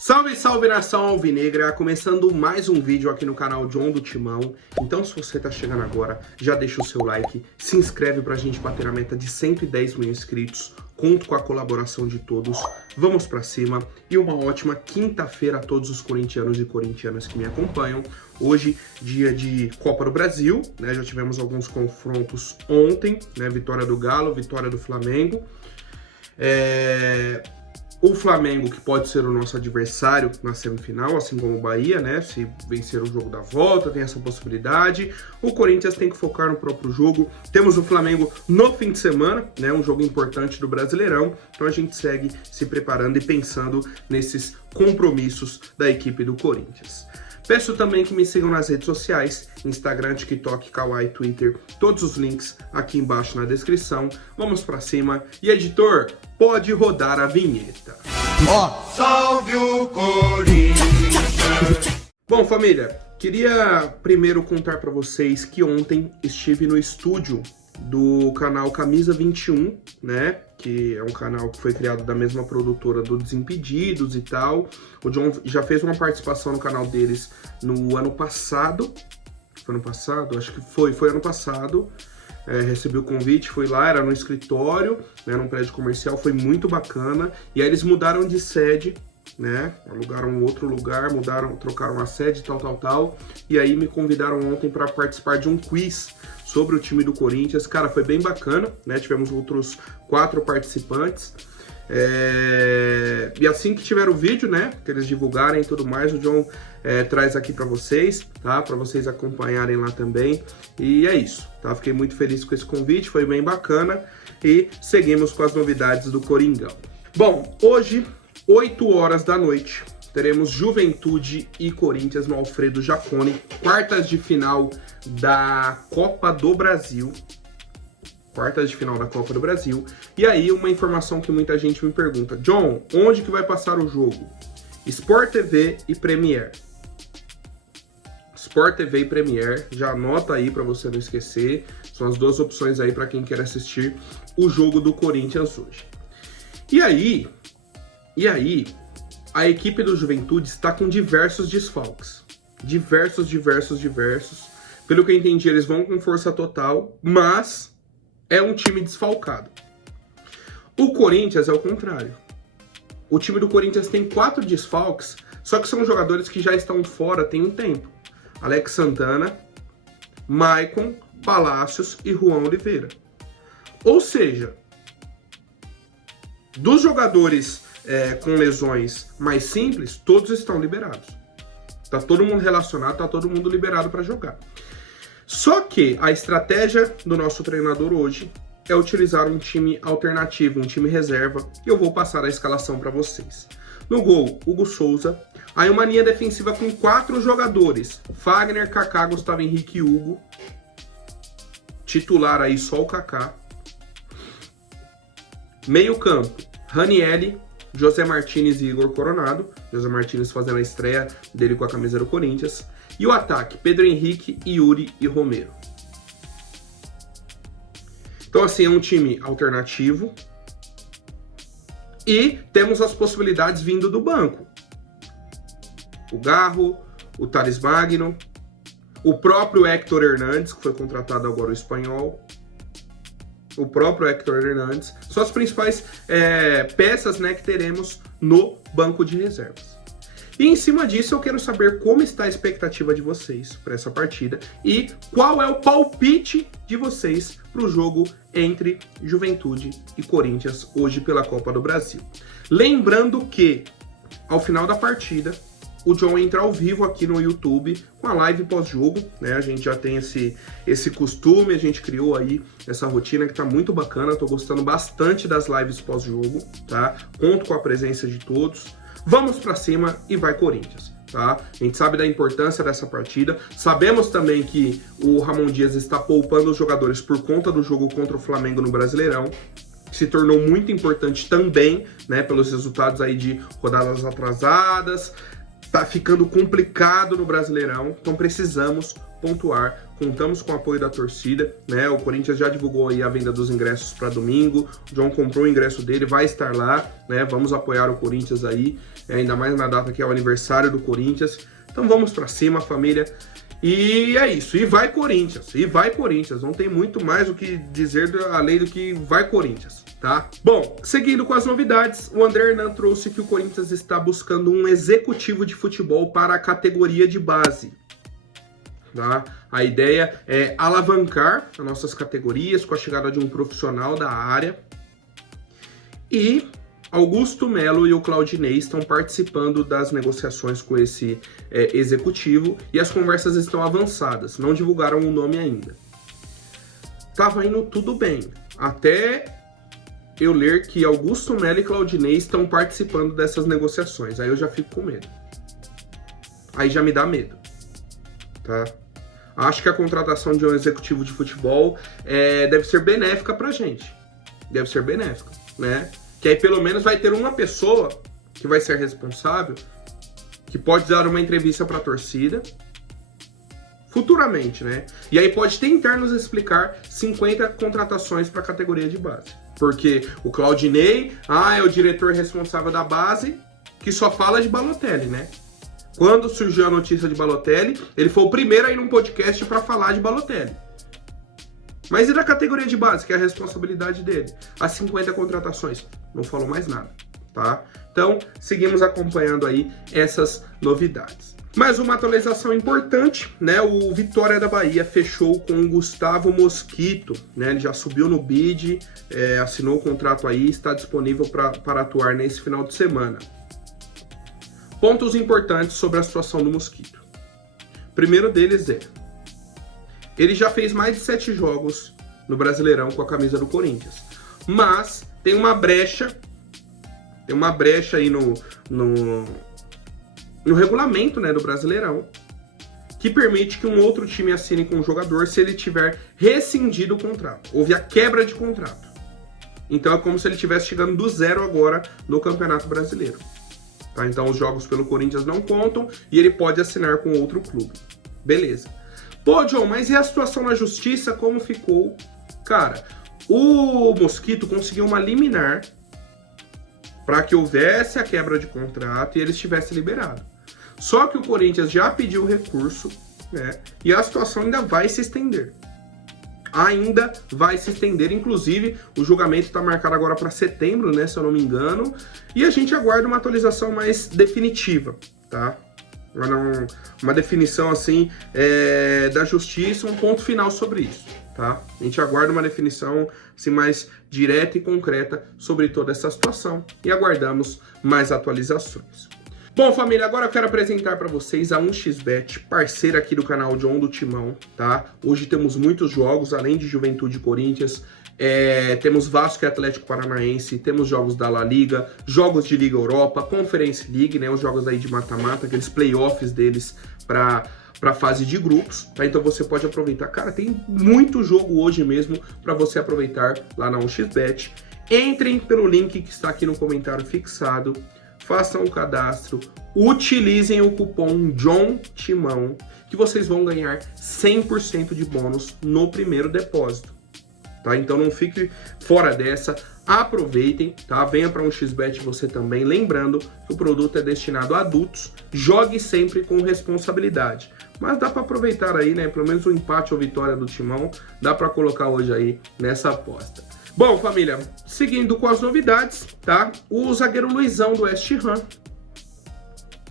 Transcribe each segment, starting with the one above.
Salve, salve nação alvinegra, começando mais um vídeo aqui no canal John do Timão. Então se você tá chegando agora, já deixa o seu like, se inscreve pra gente bater a meta de 110 mil inscritos, conto com a colaboração de todos, vamos pra cima e uma ótima quinta-feira a todos os corintianos e corintianas que me acompanham. Hoje, dia de Copa do Brasil, né, já tivemos alguns confrontos ontem, né, vitória do Galo, vitória do Flamengo. O Flamengo, que pode ser o nosso adversário na semifinal, assim como o Bahia, né? Se vencer o jogo da volta, tem essa possibilidade. O Corinthians tem que focar no próprio jogo. Temos o Flamengo no fim de semana, né? Um jogo importante do Brasileirão. Então a gente segue se preparando e pensando nesses compromissos da equipe do Corinthians. Peço também que me sigam nas redes sociais, Instagram, TikTok, Kawaii, Twitter, todos os links aqui embaixo na descrição. Vamos pra cima. E editor, pode rodar a vinheta. Salve o Corinthians! Bom, família, queria primeiro contar pra vocês que ontem estive no estúdio do canal Camisa 21, né? Que é um canal que foi criado da mesma produtora do Desimpedidos e tal. O John já fez uma participação no canal deles no ano passado. Foi ano passado? Acho que foi ano passado. Recebi o convite, fui lá, era no escritório, né, num prédio comercial, foi muito bacana. E aí eles mudaram de sede, né? Alugaram um outro lugar, trocaram a sede, tal. E aí me convidaram ontem para participar de um quiz sobre o time do Corinthians. Cara, foi bem bacana, né? Tivemos outros 4 participantes. E assim que tiver o vídeo, né, que eles divulgarem e tudo mais, o John traz aqui para vocês, tá? Para vocês acompanharem lá também. E é isso, tá? Fiquei muito feliz com esse convite, foi bem bacana. E seguimos com as novidades do Coringão. Bom, hoje, 8 horas da noite, teremos Juventude e Corinthians no Alfredo Jaconi, quartas de final da Copa do Brasil. Quartas de final da Copa do Brasil. E aí, uma informação que muita gente me pergunta: John, onde que vai passar o jogo? Sport TV e Premier. Sport TV e Premier, já anota aí para você não esquecer. São as duas opções aí para quem quer assistir o jogo do Corinthians hoje. E aí, a equipe do Juventude está com diversos desfalques. Diversos. Pelo que eu entendi, eles vão com força total, mas é um time desfalcado. O Corinthians é o contrário. O time do Corinthians tem 4 desfalques, só que são jogadores que já estão fora tem um tempo. Alex Santana, Maicon, Palácios e Juan Oliveira. Ou seja, dos jogadores com lesões mais simples, todos estão liberados. Tá todo mundo relacionado, tá todo mundo liberado para jogar. Só que a estratégia do nosso treinador hoje é utilizar um time alternativo, um time reserva, e eu vou passar a escalação para vocês. No gol, Hugo Souza. Aí uma linha defensiva com 4 jogadores: Fagner, Kaká, Gustavo Henrique e Hugo. Titular aí só o Kaká. Meio campo, Ranieri, José Martínez e Igor Coronado. José Martínez fazendo a estreia dele com a camisa do Corinthians. E o ataque, Pedro Henrique, Yuri e Romero. Então assim, é um time alternativo. E temos as possibilidades vindo do banco. O Garro, o Thales Magno, o próprio Héctor Hernandes, que foi contratado agora o espanhol. O próprio Héctor Hernandes. São as principais peças, né, que teremos no banco de reservas. E em cima disso eu quero saber como está a expectativa de vocês para essa partida e qual é o palpite de vocês para o jogo entre Juventude e Corinthians hoje pela Copa do Brasil. Lembrando que ao final da partida o John entra ao vivo aqui no YouTube com a live pós-jogo, né? A gente já tem esse costume, a gente criou aí essa rotina que tá muito bacana, tô gostando bastante das lives pós-jogo, tá? Conto com a presença de todos. Vamos pra cima e vai Corinthians, tá? A gente sabe da importância dessa partida. Sabemos também que o Ramon Dias está poupando os jogadores por conta do jogo contra o Flamengo no Brasileirão. Se tornou muito importante também, né? Pelos resultados aí de rodadas atrasadas. tá ficando complicado no Brasileirão, então precisamos pontuar. Contamos com o apoio da torcida, né? O Corinthians já divulgou aí a venda dos ingressos para domingo. O John comprou o ingresso dele, vai estar lá, né? Vamos apoiar o Corinthians aí, ainda mais na data que é o aniversário do Corinthians. Então vamos para cima, família. E é isso, e vai Corinthians, não tem muito mais o que dizer além do que vai Corinthians, tá? Bom, seguindo com as novidades, o André Hernan trouxe que o Corinthians está buscando um executivo de futebol para a categoria de base, tá? A ideia é alavancar as nossas categorias com a chegada de um profissional da área e Augusto Melo e o Claudinei estão participando das negociações com esse executivo e as conversas estão avançadas, não divulgaram o nome ainda. Tava indo tudo bem, até eu ler que Augusto Melo e Claudinei estão participando dessas negociações, aí eu já fico com medo. Aí já me dá medo, tá? Acho que a contratação de um executivo de futebol deve ser benéfica pra gente, deve ser benéfica, né? Que aí pelo menos vai ter uma pessoa que vai ser responsável, que pode dar uma entrevista para a torcida, futuramente, né? E aí pode tentar nos explicar 50 contratações para a categoria de base. Porque o Claudinei, é o diretor responsável da base, que só fala de Balotelli, né? Quando surgiu a notícia de Balotelli, ele foi o primeiro a ir num podcast para falar de Balotelli. Mas e da categoria de base, que é a responsabilidade dele? As 50 contratações. Não falou mais nada, tá? Então, seguimos acompanhando aí essas novidades. Mais uma atualização importante, né? O Vitória da Bahia fechou com o Gustavo Mosquito, né? Ele já subiu no bid, assinou o contrato aí, está disponível para atuar nesse final de semana. Pontos importantes sobre a situação do Mosquito. Primeiro deles ele já fez mais de 7 jogos no Brasileirão com a camisa do Corinthians. Mas tem uma brecha aí no regulamento, né, do Brasileirão, que permite que um outro time assine com o jogador se ele tiver rescindido o contrato. Houve a quebra de contrato. Então é como se ele estivesse chegando do zero agora no Campeonato Brasileiro. Tá? Então os jogos pelo Corinthians não contam e ele pode assinar com outro clube. Beleza. Pô, John, mas e a situação na justiça, como ficou? Cara, o Mosquito conseguiu uma liminar para que houvesse a quebra de contrato e ele estivesse liberado. Só que o Corinthians já pediu recurso, né? E a situação ainda vai se estender. Inclusive o julgamento está marcado agora para setembro, né? Se eu não me engano. E a gente aguarda uma atualização mais definitiva, tá? Uma definição assim da justiça, um ponto final sobre isso, tá? A gente aguarda uma definição assim, mais direta e concreta sobre toda essa situação e aguardamos mais atualizações. Bom, família, agora eu quero apresentar para vocês a 1xBet, parceira aqui do canal John do Timão, tá? Hoje temos muitos jogos, além de Juventude e Corinthians, temos Vasco e Atlético Paranaense, temos jogos da La Liga, jogos de Liga Europa, Conference League, né, os jogos aí de mata-mata, aqueles playoffs deles para fase de grupos, tá? Então você pode aproveitar. Cara, tem muito jogo hoje mesmo para você aproveitar lá na 1xBet. Entrem pelo link que está aqui no comentário fixado, façam o cadastro, utilizem o cupom JOHNTIMÃO, que vocês vão ganhar 100% de bônus no primeiro depósito. Tá? Então não fique fora dessa, aproveitem, tá? Venha para 1xBet você também, lembrando que o produto é destinado a adultos, jogue sempre com responsabilidade. Mas dá para aproveitar aí, né? Pelo menos o empate ou vitória do Timão, dá para colocar hoje aí nessa aposta. Bom, família, seguindo com as novidades, tá? O zagueiro Luizão do West Ham,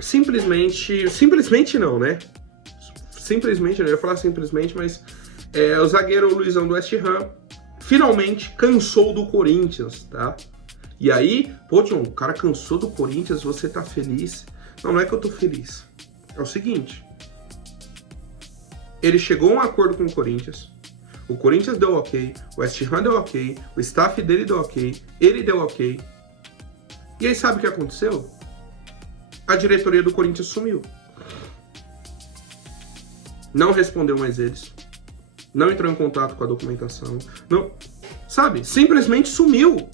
simplesmente não, né? Simplesmente, eu ia falar simplesmente, mas o zagueiro Luizão do West Ham finalmente cansou do Corinthians, tá? E aí, pô, John, o cara cansou do Corinthians, você tá feliz? Não é que eu tô feliz. É o seguinte, ele chegou a um acordo com o Corinthians deu ok, o West Ham deu ok, o staff dele deu ok, ele deu ok. E aí sabe o que aconteceu? A diretoria do Corinthians sumiu. Não respondeu mais eles. Não entrou em contato com a documentação. Não, sabe? Simplesmente sumiu.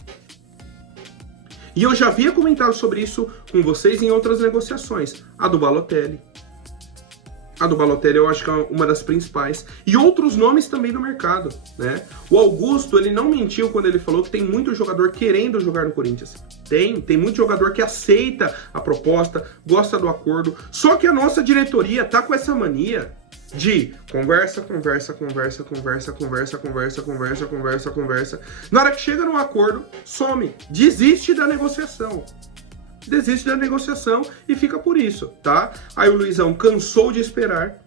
E eu já havia comentado sobre isso com vocês em outras negociações. A do Balotelli. A do Balotelli eu acho que é uma das principais. E outros nomes também no mercado, né? O Augusto, ele não mentiu quando ele falou que tem muito jogador querendo jogar no Corinthians. Tem muito jogador que aceita a proposta, gosta do acordo. Só que a nossa diretoria tá com essa mania de conversa. Na hora que chega num acordo, some, desiste da negociação. E fica por isso, tá? Aí o Luizão cansou de esperar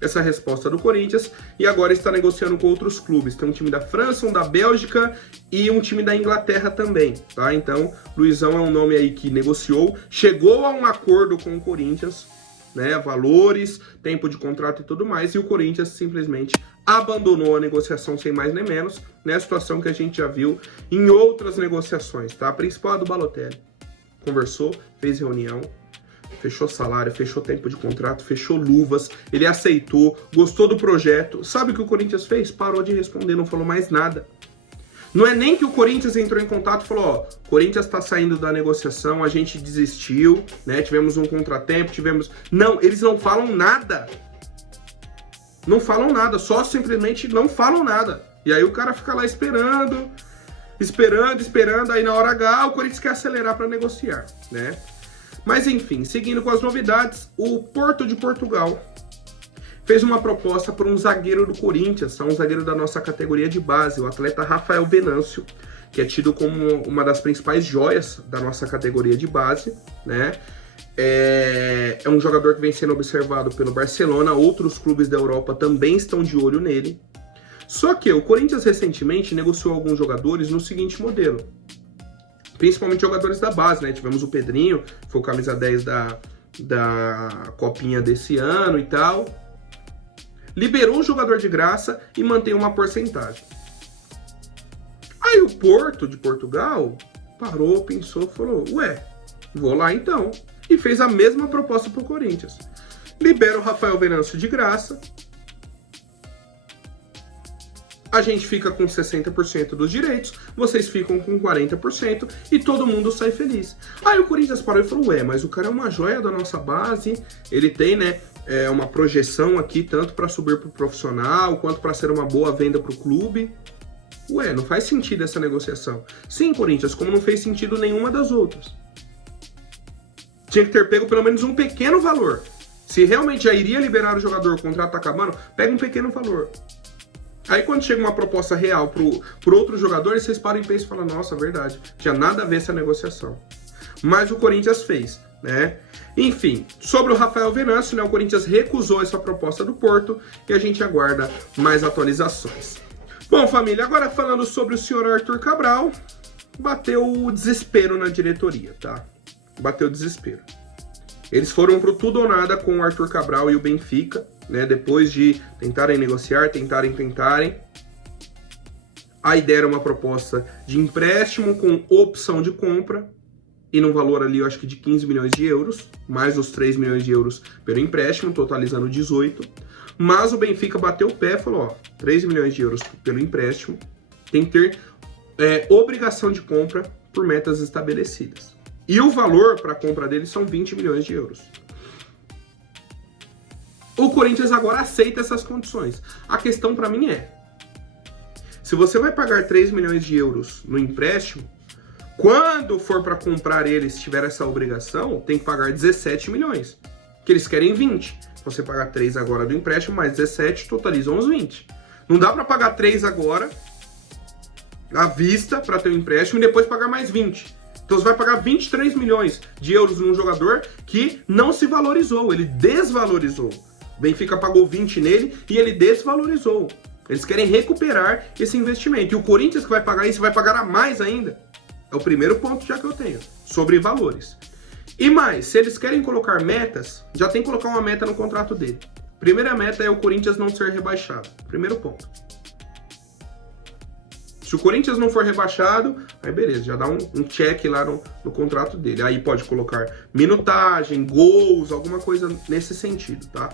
essa resposta do Corinthians e agora está negociando com outros clubes. Tem um time da França, um da Bélgica e um time da Inglaterra também, tá? Então, Luizão é um nome aí que negociou, chegou a um acordo com o Corinthians, né? Valores, tempo de contrato e tudo mais, e o Corinthians simplesmente abandonou a negociação sem mais nem menos, né? A situação que a gente já viu em outras negociações, tá? A principal é a do Balotelli. Conversou, fez reunião, fechou salário, fechou tempo de contrato, fechou luvas, ele aceitou, gostou do projeto. Sabe o que o Corinthians fez? Parou de responder, não falou mais nada. Não é nem que o Corinthians entrou em contato e falou, ó, Corinthians tá saindo da negociação, a gente desistiu, né, tivemos um contratempo, Não, eles não falam nada. Não falam nada, só simplesmente não falam nada. E aí o cara fica lá esperando, aí na hora H o Corinthians quer acelerar para negociar, né? Mas enfim, seguindo com as novidades, o Porto de Portugal fez uma proposta para um zagueiro do Corinthians, um zagueiro da nossa categoria de base, o atleta Rafael Venâncio, que é tido como uma das principais joias da nossa categoria de base, né? É um jogador que vem sendo observado pelo Barcelona, outros clubes da Europa também estão de olho nele. Só que o Corinthians recentemente negociou alguns jogadores no seguinte modelo. Principalmente jogadores da base, né? Tivemos o Pedrinho, que foi o camisa 10 da Copinha desse ano e tal. Liberou o jogador de graça e mantém uma porcentagem. Aí o Porto de Portugal parou, pensou, falou, ué, vou lá então. E fez a mesma proposta pro Corinthians. Libera o Rafael Venâncio de graça. A gente fica com 60% dos direitos, vocês ficam com 40% e todo mundo sai feliz. Aí o Corinthians parou e falou, ué, mas o cara é uma joia da nossa base, ele tem, né, uma projeção aqui tanto para subir pro profissional, quanto para ser uma boa venda pro clube. Ué, não faz sentido essa negociação. Sim, Corinthians, como não fez sentido nenhuma das outras. Tinha que ter pego pelo menos um pequeno valor. Se realmente já iria liberar o jogador, o contrato tá acabando, pega um pequeno valor. Aí quando chega uma proposta real por outros jogadores, vocês param e pensam e falam, nossa, verdade, tinha nada a ver essa negociação. Mas o Corinthians fez, né? Enfim, sobre o Rafael Venâncio, né, o Corinthians recusou essa proposta do Porto e a gente aguarda mais atualizações. Bom, família, agora falando sobre o senhor Arthur Cabral, bateu o desespero na diretoria, tá? Bateu o desespero. Eles foram pro tudo ou nada com o Arthur Cabral e o Benfica, né, depois de tentarem negociar, tentarem. A ideia era uma proposta de empréstimo com opção de compra e num valor ali, eu acho que de 15 milhões de euros, mais os 3 milhões de euros pelo empréstimo, totalizando 18. Mas o Benfica bateu o pé e falou, ó, 3 milhões de euros pelo empréstimo, tem que ter obrigação de compra por metas estabelecidas. E o valor para a compra dele são 20 milhões de euros. O Corinthians agora aceita essas condições. A questão para mim é, se você vai pagar 3 milhões de euros no empréstimo, quando for para comprar ele, se tiver essa obrigação, tem que pagar 17 milhões. Que eles querem 20. Você pagar 3 agora do empréstimo, mais 17, totalizam os 20. Não dá para pagar 3 agora, à vista, para ter um empréstimo, e depois pagar mais 20. Então você vai pagar 23 milhões de euros num jogador que não se valorizou, ele desvalorizou. O Benfica pagou 20 nele e ele desvalorizou. Eles querem recuperar esse investimento. E o Corinthians que vai pagar isso, vai pagar a mais ainda. É o primeiro ponto já que eu tenho, sobre valores. E mais, se eles querem colocar metas, já tem que colocar uma meta no contrato dele. Primeira meta é o Corinthians não ser rebaixado. Primeiro ponto. Se o Corinthians não for rebaixado, aí beleza, já dá um check lá no contrato dele. Aí pode colocar minutagem, gols, alguma coisa nesse sentido, tá?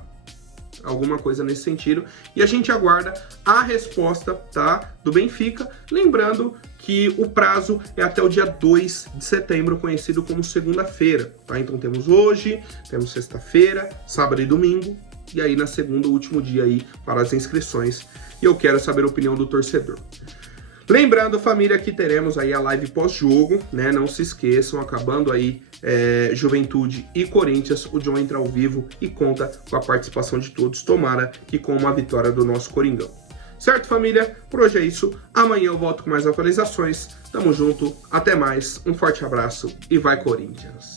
alguma coisa nesse sentido. E a gente aguarda a resposta, tá, do Benfica. Lembrando que o prazo é até o dia 2 de setembro, conhecido como segunda-feira, tá? Então temos hoje, temos sexta-feira, sábado e domingo, e aí na segunda, o último dia aí para as inscrições. E eu quero saber a opinião do torcedor. Lembrando, família, que teremos aí a live pós-jogo, né? Não se esqueçam, acabando aí Juventude e Corinthians, o John entra ao vivo e conta com a participação de todos. Tomara que com uma vitória do nosso Coringão. Certo, família? Por hoje é isso. Amanhã eu volto com mais atualizações. Tamo junto, até mais, um forte abraço e vai Corinthians!